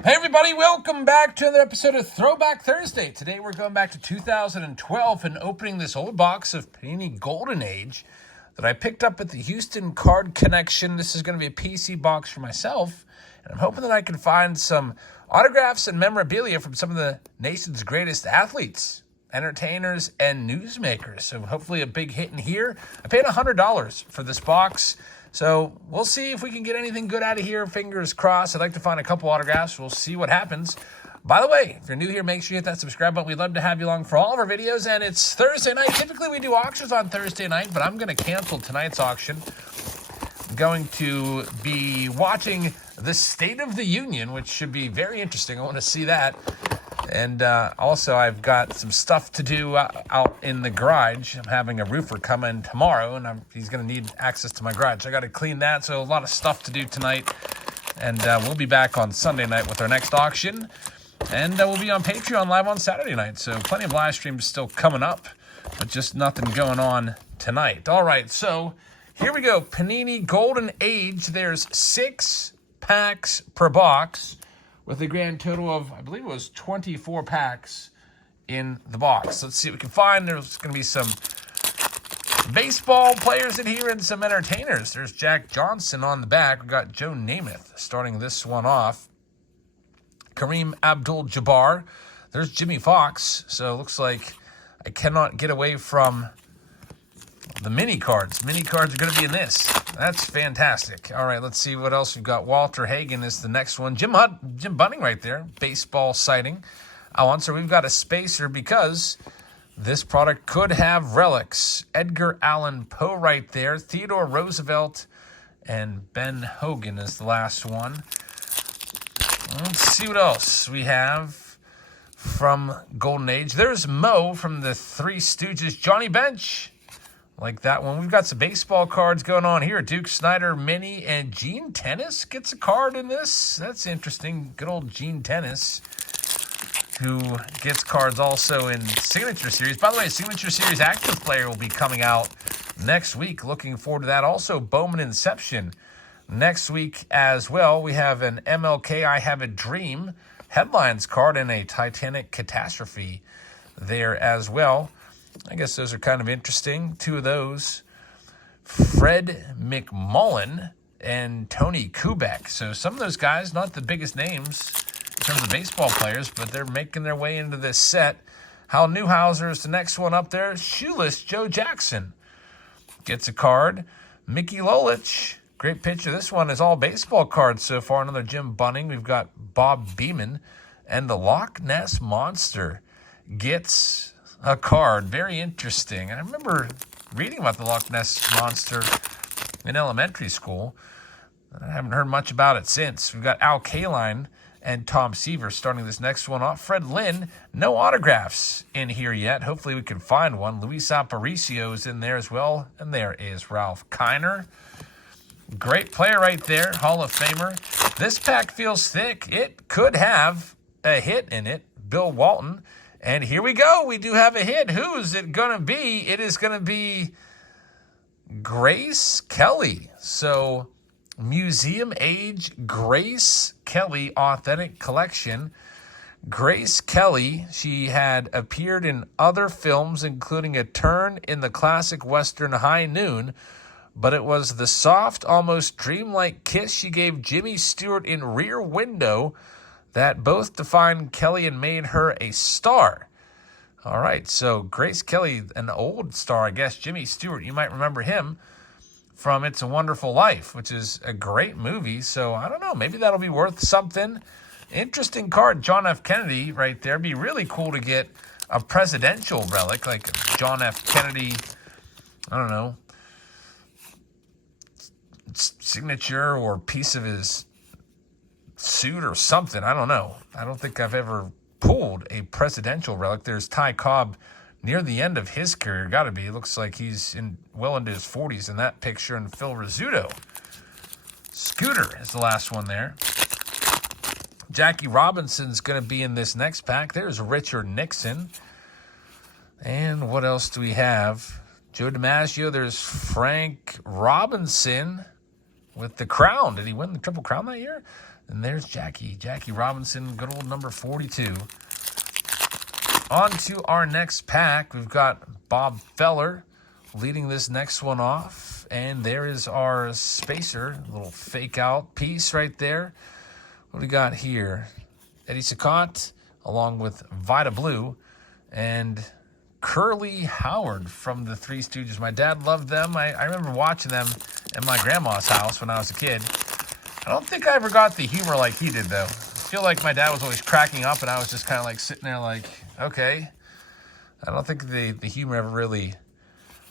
Hey everybody, welcome back to another episode of Throwback Thursday. Today we're going back to 2012 and opening this old box of Panini Golden Age that I picked up at the Houston Card Connection. This is going to be a PC box for myself, and I'm hoping that I can find some autographs and memorabilia from some of the nation's greatest athletes, entertainers, and newsmakers. So hopefully a big hit in here. I paid $100 for this box. So we'll see if we can get anything good out of here. Fingers crossed. I'd like to find a couple autographs. We'll see what happens. By the way, if you're new here, make sure you hit that subscribe button. We'd love to have you along for all of our videos. And it's Thursday night. Typically, we do auctions on Thursday night, but I'm going to cancel tonight's auction. I'm going to be watching the State of the Union, which should be very interesting. I want to see that. And also, I've got some stuff to do out in the garage. I'm having a roofer come in tomorrow, and he's going to need access to my garage. I got to clean that, so a lot of stuff to do tonight. And we'll be back on Sunday night with our next auction. And we'll be on Patreon live on Saturday night. So plenty of live streams still coming up, but just nothing going on tonight. All right, so here we go. Panini Golden Age. There's 6 packs per box, with a grand total of, I believe it was 24 packs in the box. Let's see what we can find. There's going to be some baseball players in here and some entertainers. There's Jack Johnson on the back. We got Joe Namath starting this one off. Kareem Abdul-Jabbar. There's Jimmy Fox. So it looks like I cannot get away from the mini cards. Mini cards are going to be in this. That's fantastic. All right, let's see what else we've got. Walter Hagen is the next one. Jim Bunning right there. Baseball sighting. So we've got a spacer because this product could have relics. Edgar Allan Poe right there. Theodore Roosevelt and Ben Hogan is the last one. Let's see what else we have from Golden Age. There's Mo from the Three Stooges. Johnny Bench. Like that one. We've got some baseball cards going on here. Duke Snider Mini, and Gene Tennis gets a card in this. That's interesting. Good old Gene Tennis, who gets cards also in Signature Series. By the way, Signature Series Active Player will be coming out next week. Looking forward to that. Also, Bowman Inception next week as well. We have an MLK I Have a Dream headlines card and a Titanic Catastrophe there as well. I guess those are kind of interesting. 2 of those. Fred McMullen and Tony Kubek. So some of those guys, not the biggest names in terms of baseball players, but they're making their way into this set. Hal Newhouser is the next one up there. Shoeless Joe Jackson gets a card. Mickey Lolich, great picture. This one is all baseball cards so far. Another Jim Bunning. We've got Bob Beeman. And the Loch Ness Monster gets a card. Very interesting. I remember reading about the Loch Ness Monster in elementary school. I haven't heard much about it since. We've got Al Kaline and Tom Seaver starting this next one off. Fred Lynn, no autographs in here yet. Hopefully we can find one. Luis Aparicio is in there as well. And there is Ralph Kiner. Great player right there. Hall of Famer. This pack feels thick. It could have a hit in it. Bill Walton. And here we go. We do have a hit. Who is it going to be? It is going to be Grace Kelly. So, Museum Age Grace Kelly Authentic Collection. Grace Kelly, she had appeared in other films, including A Turn in the classic Western High Noon, but it was the soft, almost dreamlike kiss she gave Jimmy Stewart in Rear Window that both defined Kelly and made her a star. All right, so Grace Kelly, an old star, I guess. Jimmy Stewart, you might remember him from It's a Wonderful Life, which is a great movie. So I don't know, maybe that'll be worth something. Interesting card, John F. Kennedy right there. Be really cool to get a presidential relic like John F. Kennedy, I don't know, signature or piece of his suit or something. I don't know. I don't think I've ever pulled a presidential relic. There's Ty Cobb near the end of his career. Got to be. It looks like he's well into his 40s in that picture. And Phil Rizzuto. Scooter is the last one there. Jackie Robinson's going to be in this next pack. There's Richard Nixon. And what else do we have? Joe DiMaggio. There's Frank Robinson with the Crown. Did he win the Triple Crown that year? And there's Jackie Robinson, good old number 42. On to our next pack. We've got Bob Feller leading this next one off. And there is our spacer, a little fake out piece right there. What do we got here? Eddie Saccott, along with Vida Blue, and Curly Howard from the Three Stooges. My dad loved them. I remember watching them at my grandma's house when I was a kid. I don't think I ever got the humor like he did, though. I feel like my dad was always cracking up, and I was just kind of like sitting there like, okay. I don't think the humor ever really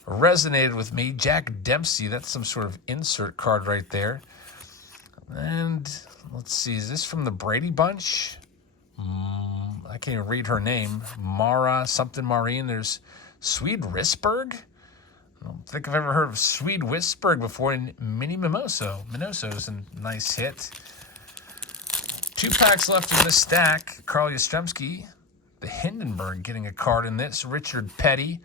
resonated with me. Jack Dempsey, that's some sort of insert card right there. And let's see, is this from the Brady Bunch? I can't even read her name. Mara something Marine. There's Swede Risberg. I don't think I've ever heard of Swede Risberg before. And Mini Mimoso's a nice hit. 2 packs left in this stack. Carl Yastrzemski, the Hindenburg, getting a card in this. Richard Petty.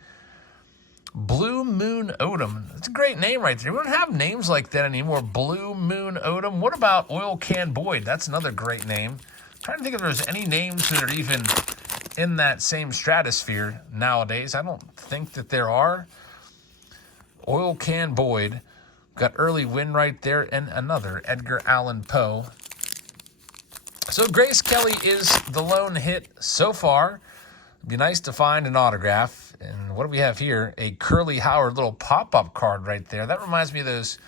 Blue Moon Odom. That's a great name right there. We don't have names like that anymore. Blue Moon Odom. What about Oil Can Boyd? That's another great name. I'm trying to think if there's any names that are even in that same stratosphere nowadays. I don't think that there are. Oil Can Boyd. Got Early Win right there, and another Edgar Allan Poe. So Grace Kelly is the lone hit so far. It'd be nice to find an autograph. And what do we have here? A Curly Howard little pop-up card right there. That reminds me of those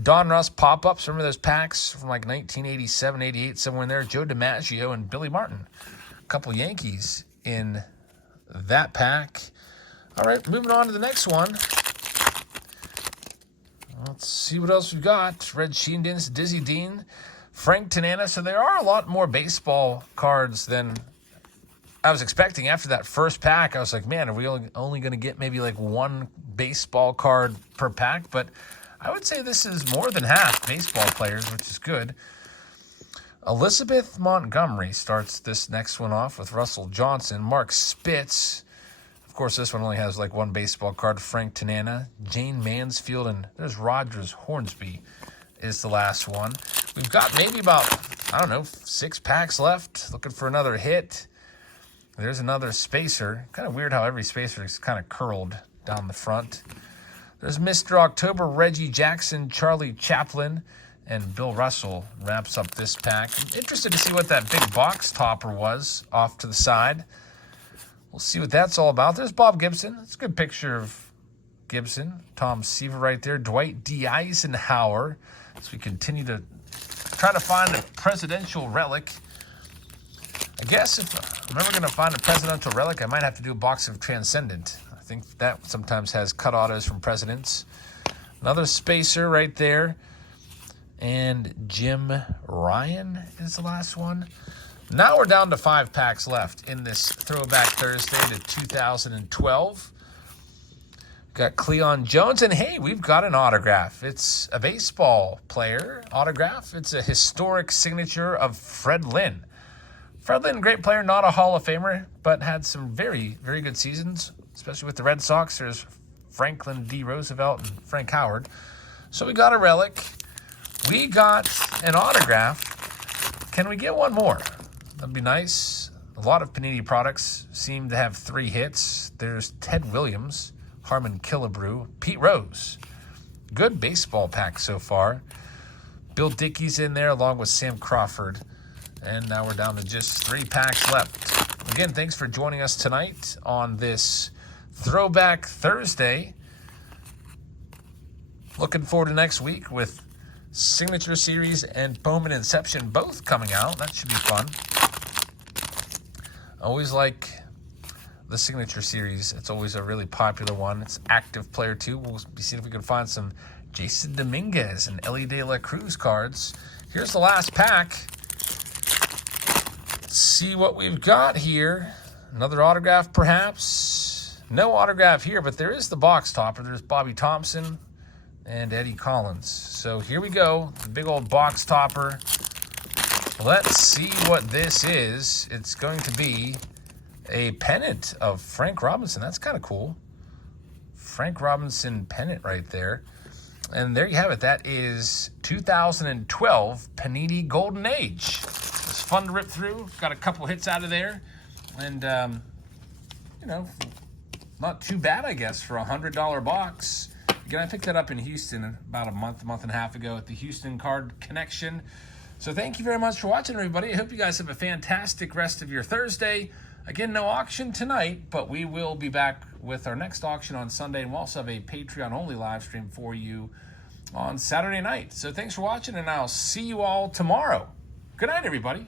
Don Russ pop-ups. Remember those packs from like 1987, 88, somewhere in there? Joe DiMaggio and Billy Martin. A couple Yankees in that pack. All right, moving on to the next one. Let's see what else we've got. Red Sheendins, Dizzy Dean, Frank Tanana. So there are a lot more baseball cards than I was expecting. After that first pack, I was like, man, are we only going to get maybe like one baseball card per pack? But I would say this is more than half baseball players, which is good. Elizabeth Montgomery starts this next one off with Russell Johnson. Mark Spitz. Of course, this one only has like one baseball card. Frank Tanana, Jane Mansfield, and there's Rogers Hornsby is the last one. We've got maybe about, 6 packs left. Looking for another hit. There's another spacer. Kind of weird how every spacer is kind of curled down the front. There's Mr. October, Reggie Jackson, Charlie Chaplin, and Bill Russell wraps up this pack. I'm interested to see what that big box topper was off to the side. We'll see what that's all about. There's Bob Gibson. It's a good picture of Gibson. Tom Seaver right there. Dwight D. Eisenhower. As we continue to try to find a presidential relic. I guess if I'm ever going to find a presidential relic, I might have to do a box of Transcendent. I think that sometimes has cut autos from presidents. Another spacer right there. And Jim Ryan is the last one. Now we're down to 5 packs left in this Throwback Thursday to 2012. Got Cleon Jones, and hey, we've got an autograph. It's a baseball player autograph. It's a historic signature of Fred Lynn. Fred Lynn, great player, not a Hall of Famer, but had some very, very good seasons, especially with the Red Sox. There's Franklin D. Roosevelt and Frank Howard. So we got a relic. We got an autograph. Can we get one more? That'd be nice. A lot of Panini products seem to have 3 hits. There's Ted Williams, Harmon Killebrew, Pete Rose. Good baseball pack so far. Bill Dickey's in there along with Sam Crawford. And now we're down to just 3 packs left. Again, thanks for joining us tonight on this Throwback Thursday. Looking forward to next week with Signature Series and Bowman Inception both coming out. That should be fun. Always like the Signature Series. It's always a really popular one. It's active player too. We'll be seeing if we can find some Jason Dominguez and Ellie De La Cruz cards. Here's the last pack. Let's see what we've got here. Another autograph perhaps. No autograph here, but there is the box topper. There's Bobby Thompson and Eddie Collins. So here we go. The big old box topper. Let's see what this is. It's going to be a pennant of Frank Robinson. That's kind of cool. Frank Robinson pennant right there. And there you have it. That is 2012 Panini Golden Age. It's fun to rip through. Got a couple hits out of there. And, you know, not too bad, I guess, for a $100 box. Again, I picked that up in Houston about a month and a half ago at the Houston Card Connection. So thank you very much for watching, everybody. I hope you guys have a fantastic rest of your Thursday. Again, no auction tonight, but we will be back with our next auction on Sunday, and we'll also have a Patreon-only live stream for you on Saturday night. So thanks for watching, and I'll see you all tomorrow. Good night, everybody.